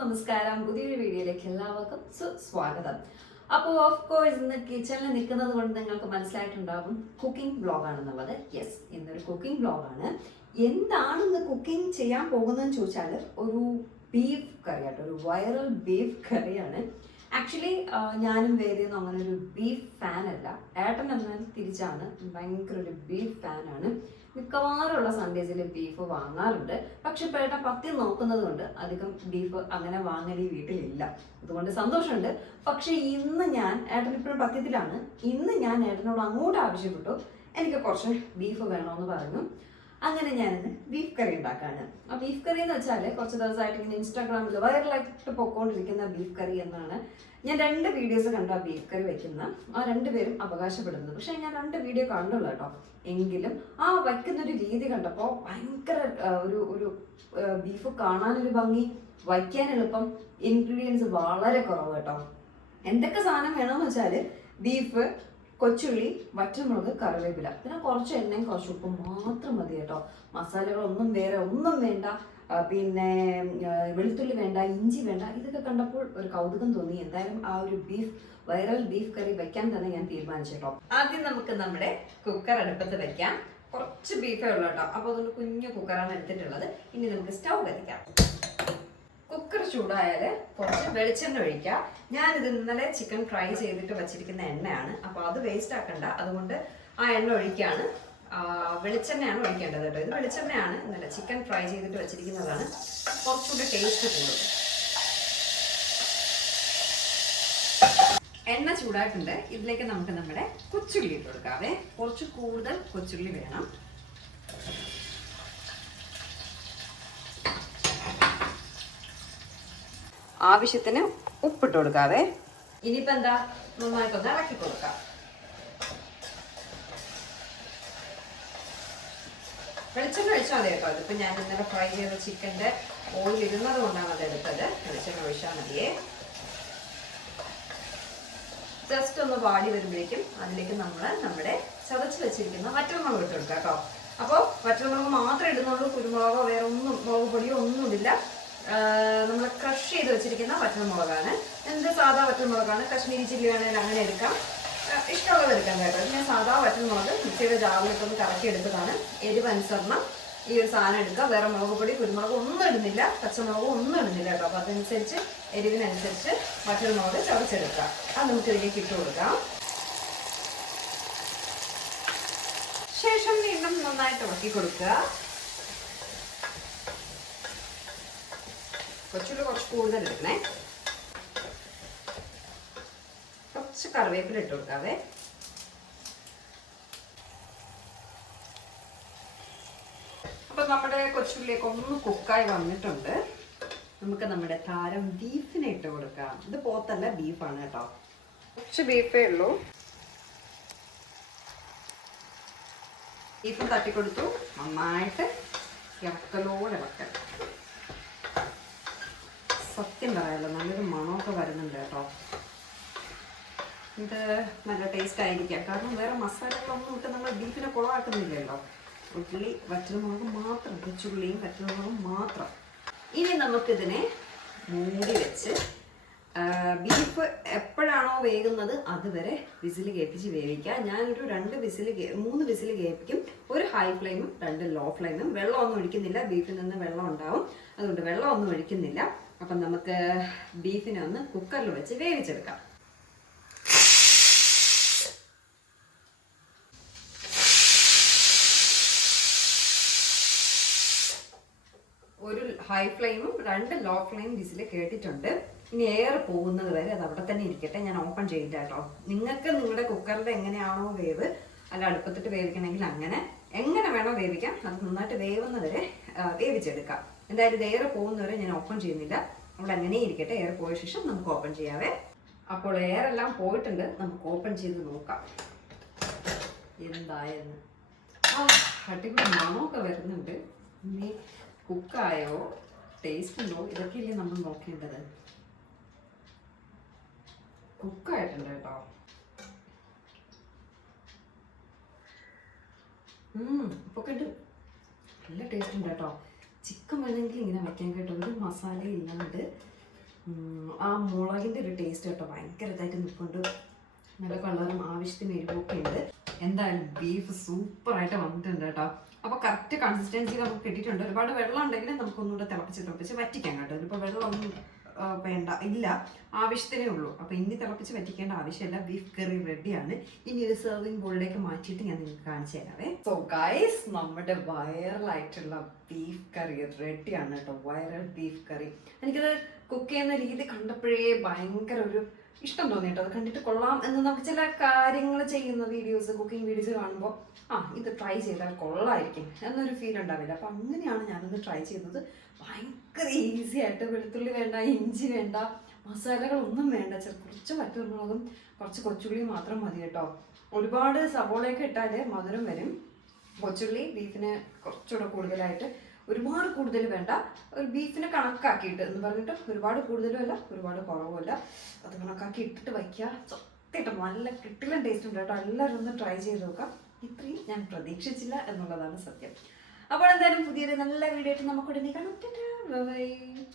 നമസ്കാരം. പുതിയൊരു വീഡിയോയിലേക്ക് എല്ലാവർക്കും സുസ്വാഗതം അപ്പോൾ ഓഫ് കോഴ്സ് ഇന്ന് കിച്ചണിൽ നിൽക്കുന്നത് കൊണ്ട് നിങ്ങൾക്ക് മനസ്സിലായിട്ടുണ്ടാകും കുക്കിംഗ് ബ്ലോഗാണെന്നുള്ളത് യെസ് ഇന്നൊരു കുക്കിംഗ് ബ്ലോഗാണ് എന്താണ് ഇന്ന് കുക്കിംഗ് ചെയ്യാൻ പോകുന്നതെന്ന് ചോദിച്ചാൽ ഒരു ബീഫ് കറി ആട്ടോ ഒരു വൈറൽ ബീഫ് കറിയാണ്. ആക്ച്വലി ഞാനും വേദിയൊന്നും അങ്ങനെ ഒരു ബീഫ് ഫാൻ അല്ല. ഏട്ടൻ എന്നാൽ തിരിച്ചാണ്. ഭയങ്കര ഒരു ബീഫ് ഫാനാണ് മിക്കവാറുള്ള സൺഡേസിൽ ബീഫ് വാങ്ങാറുണ്ട്. പക്ഷെ പേട്ട പത്തി നോക്കുന്നത് കൊണ്ട് അധികം ബീഫ് അങ്ങനെ വാങ്ങൽ ഈ വീട്ടിലില്ല. അതുകൊണ്ട് സന്തോഷമുണ്ട്. പക്ഷെ ഇന്ന് ഞാൻ ഏട്ടൻ ഇപ്പോഴും പത്യത്തിലാണ്. ഇന്ന് ഞാൻ ഏട്ടനോട് അങ്ങോട്ട് ആവശ്യപ്പെട്ടു. എനിക്ക് കുറച്ച് ബീഫ് വേണമെന്ന് പറഞ്ഞു. അങ്ങനെ ഞാനിന്ന് ബീഫ് കറി ഉണ്ടാക്കാണ്. ആ ബീഫ് കറി എന്ന് വെച്ചാൽ കുറച്ച് ദിവസമായിട്ട് ഇങ്ങനെ ഇൻസ്റ്റാഗ്രാമിൽ വൈറലായിട്ട് പൊക്കോണ്ടിരിക്കുന്ന ബീഫ് കറി എന്നാണ്. ഞാൻ രണ്ട് വീഡിയോസ് കണ്ടു ആ ബീഫ് കറി വെക്കുന്ന ആ രണ്ടുപേരും അവകാശപ്പെടുന്നത്. പക്ഷേ ഞാൻ രണ്ട് വീഡിയോ കണ്ടുള്ളൂ കേട്ടോ. എങ്കിലും ആ വയ്ക്കുന്ന ഒരു രീതി കണ്ടപ്പോൾ ഭയങ്കര ഒരു ഒരു ബീഫ് കാണാനൊരു ഭംഗി വയ്ക്കാൻ എളുപ്പം ഇൻഗ്രീഡിയൻസ് വളരെ കുറവ് കേട്ടോ. എന്തൊക്കെ സാധനം വേണമെന്ന് വെച്ചാൽ ബീഫ് കൊച്ചുള്ളി വറ്റൽമുളക് കറിവേപ്പില. പിന്നെ കുറച്ച് എണ്ണയും കുറച്ച് ഉപ്പും മാത്രം മതി കേട്ടോ. മസാലകളൊന്നും വേറെ ഒന്നും വേണ്ട. പിന്നെ വെളുത്തുള്ളി വേണ്ട ഇഞ്ചി വേണ്ട. ഇതൊക്കെ കണ്ടപ്പോൾ ഒരു കൗതുകം തോന്നി. എന്തായാലും ആ ഒരു ബീഫ് വൈറൽ ബീഫ് കറി വെക്കാൻ തന്നെ ഞാൻ തീരുമാനിച്ചു കേട്ടോ. ആദ്യം നമുക്ക് നമ്മുടെ കുക്കർ അടുപ്പത്ത് വെക്കാം. കുറച്ച് ബീഫേ ഉള്ളൂ കേട്ടോ. അപ്പോൾ അതുകൊണ്ട് കുഞ്ഞു കുക്കറാണ് എടുത്തിട്ടുള്ളത്. ഇനി നമുക്ക് സ്റ്റൗ കത്തിക്കാം കുക്കർ ചൂടായാൽ കുറച്ച് വെളിച്ചെണ്ണ ഒഴിക്കുക ഞാനിത് ഇന്നലെ ചിക്കൻ ഫ്രൈ ചെയ്തിട്ട് വെച്ചിരിക്കുന്ന എണ്ണയാണ്. അപ്പോൾ അത് വേസ്റ്റ് ആക്കണ്ട. അതുകൊണ്ട് ആ എണ്ണ ഒഴിക്കുകയാണ് വെളിച്ചെണ്ണയാണ് ഒഴിക്കേണ്ടത് കേട്ടോ. ഇത് വെളിച്ചെണ്ണയാണ്. ഇന്നലെ ചിക്കൻ ഫ്രൈ ചെയ്തിട്ട് വെച്ചിരിക്കുന്നതാണ്. കുറച്ചുകൂടി ടേസ്റ്റ് കൂടും. എണ്ണ ചൂടായിട്ടുണ്ട്. ഇതിലേക്ക് നമുക്ക് നമ്മുടെ കൊച്ചുള്ളി ഇട്ട് കൊടുക്കാവേ കുറച്ച് കൂടുതൽ കൊച്ചുള്ളി വേണം. ആവശ്യത്തിന് ഉപ്പിട്ട് കൊടുക്കാവേ. ഇനിയിപ്പോ എന്താ? നന്നായിട്ടൊന്ന് ഇളക്കി കൊടുക്കാം. വെളിച്ചെണ്ണ ഒഴിച്ചാൽ മതി കേട്ടോ. അതിപ്പോ ഞാൻ ഇന്നലെ ഫ്രൈ ചെയ്ത ചിക്കന്റെ ഓയിൽ ഇരുന്നത് കൊണ്ടാണ് അത് എടുത്തത്. വെളിച്ചെണ്ണ ഒഴിച്ചാൽ മതിയേ. ജസ്റ്റ് ഒന്ന് വാടി വരുമ്പോഴേക്കും അതിലേക്ക് നമ്മൾ നമ്മുടെ ചതച്ച് വെച്ചിരിക്കുന്ന വറ്റൽമുളക് ഇട്ട് കൊടുക്കാം കേട്ടോ. അപ്പോൾ വറ്റൽമുളക് മാത്രം ഇടുന്നുള്ളൂ. കുരുമുളകോ വേറെ ഒന്നും മുളക് പൊടിയോ ഒന്നും നമ്മൾ ക്രഷ് ചെയ്ത് വെച്ചിരിക്കുന്ന പച്ചമുളകാണ്. എന്ത് സാധാ പച്ചമുളകാണ്? കശ്മീരി ചില്ലി വേണമെങ്കിൽ അങ്ങനെ എടുക്കാം. ഇഷ്ടമുള്ളത് എടുക്കാൻ കേട്ടോ. ഞാൻ സാധാ പച്ചമുളക് മിക്സിയുടെ ജാറിലിട്ടൊന്ന് കറക്കി എടുത്തതാണ്. എരിവ് അനുസരണം ഈ ഒരു സാധനം എടുക്കുക വേറെ മുളക് പൊടി കുരുമുളക് ഒന്നും ഇടുന്നില്ല. പച്ചമുളക് ഒന്നും ഇടുന്നില്ല കേട്ടോ. അപ്പോൾ അതനുസരിച്ച് എരിവിനനുസരിച്ച് വറ്റൽമുളക് ചതച്ചെടുക്കുക അത് നമുക്ക് ഇതിലേക്ക് ഇട്ട് കൊടുക്കാം. ശേഷം വീണ്ടും നന്നായിട്ട് ഇളക്കി കൊടുക്കുക. കൊച്ചുള്ളി കുറച്ച് കൂടുതൽ എടുക്കണേ. കുറച്ച് കറിവേപ്പില ഇട്ട് കൊടുക്കാവേ. അപ്പൊ നമ്മുടെ കൊച്ചുള്ളിയൊക്കെ ഒന്ന് കുക്കായി വന്നിട്ടുണ്ട്. നമുക്ക് നമ്മുടെ താരം ബീഫിനെ ഇട്ട് കൊടുക്കാം. ഇത് പോത്തല്ല ബീഫാണ് കേട്ടോ. കുറച്ച് ബീഫേ ഉള്ളൂ. ബീഫും തട്ടിക്കൊടുത്തു. നന്നായിട്ട് ഇളക്കലോടെ ഇളക്കൽ സത്യം പറയാലോ നല്ലൊരു മണമൊക്കെ വരുന്നുണ്ട് കേട്ടോ. ഇത് നല്ല ടേസ്റ്റ് ആയിരിക്കാം. കാരണം വേറെ മസാലകളൊന്നും ഇട്ട് നമ്മൾ ബീഫിനെ കുളമാക്കുന്നില്ലല്ലോ. ഉള്ളി വറ്റൽമുളക് മാത്രം കൊച്ചുള്ളിയും വറ്റൽമുളകും മാത്രം. ഇനി നമുക്കിതിനെ മൂടി വെച്ച് ബീഫ് എപ്പോഴാണോ വേകുന്നത് അതുവരെ വിസിൽ കേൾപ്പിച്ച് വേവിക്കുക ഞാനൊരു രണ്ട് വിസിൽ മൂന്ന് വിസിൽ കേൾപ്പിക്കും. ഒരു ഹൈ ഫ്ലെയിമും രണ്ട് ലോ ഫ്ലെയിമും വെള്ളമൊന്നും ഒഴിക്കുന്നില്ല. ബീഫിൽ നിന്ന് വെള്ളം ഉണ്ടാവും. അതുകൊണ്ട് വെള്ളമൊന്നും ഒഴിക്കുന്നില്ല. അപ്പം നമുക്ക് ബീഫിനെ ഒന്ന് കുക്കറിൽ വെച്ച് വേവിച്ചെടുക്കാം. ഒരു ഹൈ ഫ്ലെയിമും രണ്ട് ലോ ഫ്ലെയിം വിസിൽ കേട്ടിട്ടുണ്ട്. ഇനി എയർ പോകുന്നത് വരെ അത് അവിടെ തന്നെ ഇരിക്കട്ടെ. ഞാൻ ഓപ്പൺ ചെയ്യില്ല കേട്ടോ നിങ്ങൾക്ക് നിങ്ങളുടെ കുക്കറിൽ എങ്ങനെയാണോ വേവ് അല്ല അടുപ്പത്തിട്ട് വേവിക്കണമെങ്കിൽ അങ്ങനെ എങ്ങനെ വേണോ വേവിക്കാം. അത് നന്നായിട്ട് വേവുന്നവരെ വേവിച്ചെടുക്കാം. എന്തായാലും ഇത് എയർ പോകുന്നവരെ ഞാൻ ഓപ്പൺ ചെയ്യുന്നില്ല. നമ്മൾ അങ്ങനെ ഇരിക്കട്ടെ. എയർ പോയ ശേഷം നമുക്ക് ഓപ്പൺ ചെയ്യാവേ. അപ്പോൾ എയർ എല്ലാം പോയിട്ടുണ്ട്. നമുക്ക് ഓപ്പൺ ചെയ്ത് നോക്കാം. എന്തായെന്ന്? ആ അടിപൊളി മണമൊക്കെ വരുന്നുണ്ട്. ഇനി കുക്കായോ ടേസ്റ്റ് ഉണ്ടോ? ഇതൊക്കെയല്ലേ നമ്മൾ നോക്കേണ്ടത്. കുക്കായിട്ടുണ്ട് കേട്ടോ. ഇപ്പോൾ ഉണ്ട് നല്ല ടേസ്റ്റ് ഉണ്ട് കേട്ടോ. ചിക്കൻ വേണമെങ്കിൽ ഇങ്ങനെ വയ്ക്കാൻ കേട്ടോ. ഒരു മസാല ഇല്ലാണ്ട്. ആ മുളകിന്റെ ഒരു ടേസ്റ്റ് കേട്ടോ. ഭയങ്കര ഇതായിട്ട് നിൽക്കൊണ്ട് നല്ല കളറും ആവശ്യത്തിന് എരിവൊക്കെ ഉണ്ട്. എന്തായാലും ബീഫ് സൂപ്പറായിട്ട് വന്നിട്ടുണ്ട് കേട്ടോ. അപ്പോൾ കറക്റ്റ് കൺസിസ്റ്റൻസി നമുക്ക് കിട്ടിയിട്ടുണ്ട്. ഒരുപാട് വെള്ളം ഉണ്ടെങ്കിൽ നമുക്കൊന്നുകൂടെ തിളപ്പിച്ച് തിളപ്പിച്ച് വറ്റിക്കാം കേട്ടോ. ഇതിപ്പോൾ വെള്ളമൊന്നും ആ, വേണ്ട. ഇല്ല. ആവശ്യത്തിനേ ഉള്ളൂ. അപ്പോൾ ഇനി തിളപ്പിച്ച് വറ്റിക്കേണ്ട ആവശ്യമില്ല. ബീഫ് കറി റെഡിയാണ് ഇനി ഒരു സെർവിങ് ബോളിലേക്ക് മാറ്റിയിട്ട് ഞാൻ നിങ്ങൾക്ക് കാണിച്ചു തരാവേ. സോ ഗൈസ് നമ്മുടെ വൈറലായിട്ടുള്ള ബീഫ് കറി റെഡിയാണ് കേട്ടോ. വൈറൽ ബീഫ് കറി എനിക്കത് കുക്ക് ചെയ്യുന്ന രീതി കണ്ടപ്പോഴേ ഭയങ്കര ഒരു ഇഷ്ടം തോന്നി കേട്ടോ അത് കണ്ടിട്ട് കൊള്ളാം എന്ന് നമുക്ക് ചില കാര്യങ്ങൾ ചെയ്യുന്ന വീഡിയോസ് കുക്കിംഗ് വീഡിയോസ് കാണുമ്പോൾ ആ ഇത് ട്രൈ ചെയ്താൽ കൊള്ളായിരിക്കും എന്നൊരു ഫീൽ ഉണ്ടാവില്ല. അപ്പം അങ്ങനെയാണ് ഞാനൊന്ന് ട്രൈ ചെയ്യുന്നത്. ഭയങ്കര ഈസി ആയിട്ട് വെളുത്തുള്ളി വേണ്ട ഇഞ്ചി വേണ്ട മസാലകളൊന്നും വേണ്ട. ചെറു കുറച്ച് വറ്റൽമുളകും കുറച്ച് കൊച്ചുള്ളി മാത്രം മതി കേട്ടോ. ഒരുപാട് സവോളയൊക്കെ ഇട്ടാൽ മധുരം വരും. കൊച്ചുള്ളി ബീഫിന് കുറച്ചുകൂടെ കൂടുതലായിട്ട് ഒരുപാട് കൂടുതൽ വേണ്ട. ഒരു ബീഫിനെ കണക്കാക്കിയിട്ട് എന്ന് പറഞ്ഞിട്ട് ഒരുപാട് കൂടുതലും അല്ല ഒരുപാട് കുറവുമല്ല. അത് കണക്കാക്കി ഇട്ടിട്ട് വയ്ക്കുക. സത്യമായിട്ടും നല്ല കിട്ടില്ല ടേസ്റ്റ് ഉണ്ട് കേട്ടോ. എല്ലാവരും ഒന്ന് ട്രൈ ചെയ്ത് നോക്കാം. ഇത്രയും ഞാൻ പ്രതീക്ഷിച്ചില്ല എന്നുള്ളതാണ് സത്യം. അപ്പോൾ എന്തായാലും പുതിയൊരു നല്ല വീഡിയോ ആയിട്ട് നമുക്ക് ഉടനെ കാണാം. ബൈ